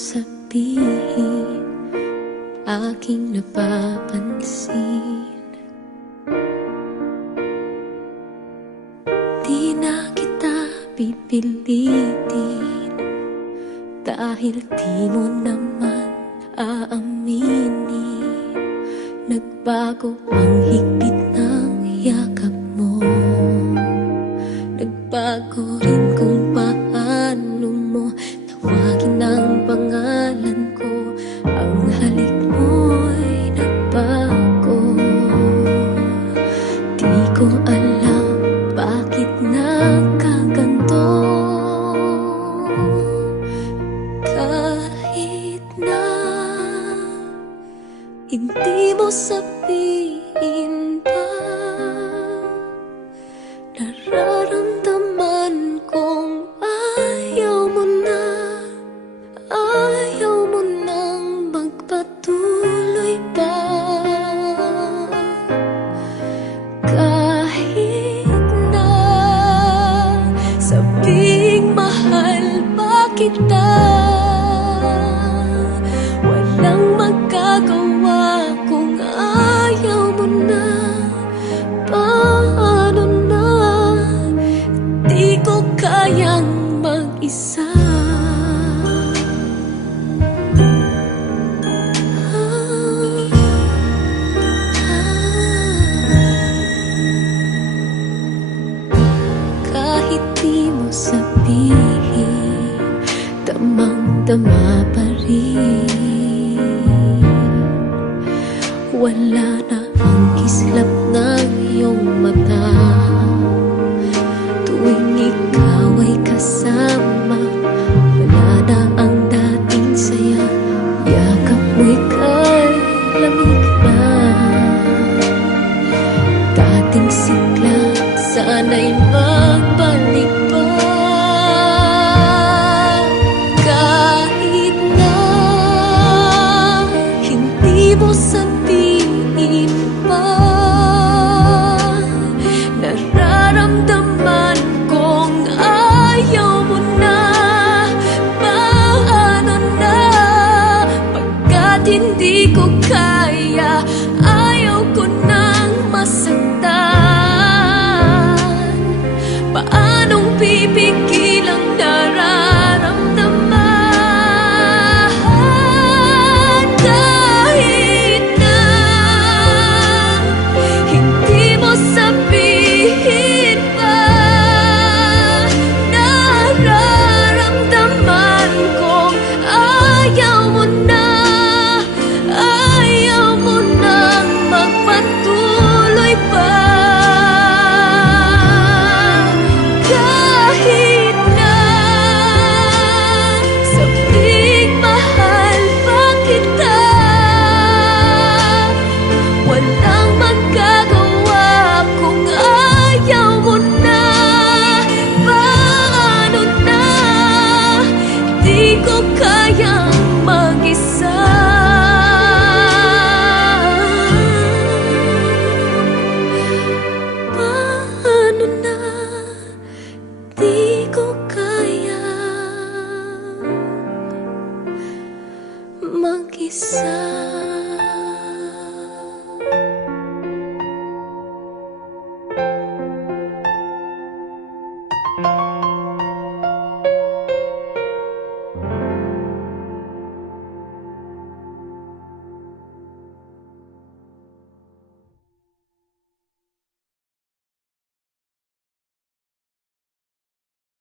sabihin, aking napapansin. Di na kita pipilitin, dahil di mo naman aaminin. Nagbago ang higpit ng yakap mo, nagbago rin kung paano mo tawagin ang pangalan ko. Ang halik mo'y nagbago. Di ko alam bakit nagkaganto. Kahit na hindi mo sabihin pa, nararamdaman kong ayaw mo na, ayaw mo nang magpatuloy pa. Kahit na sabing mahal pa kita, walang magagawa kung ayaw mo na. Paano na, di ko kayang mag-isa. Kahit di mo sabihin, damang-dama pa rin. Wala na ang kislap ng iyong mata tuwing ikaw ay kasama. Wala na ang dating saya, yakap mo'y kay lamig na. Dating sigla, sana'y magbalik pa. Kahit na hindi mo sabihin pa, nararamdaman kong ayaw mo na. Paano na, pagkat hindi ko kaya, ayaw ko nang masaktan. Paanong pipigil ang nararamdaman? Kahit na hindi mo sabihin pa, nararamdaman kong ayaw mo na, ayaw mo nang magpatuloy pa. Kahit na sabing mahal pa kita, walang magagawa kung ayaw mo na. Paano na, di ko kayang mag-isa. Paano na, di ko kayang mag-isa.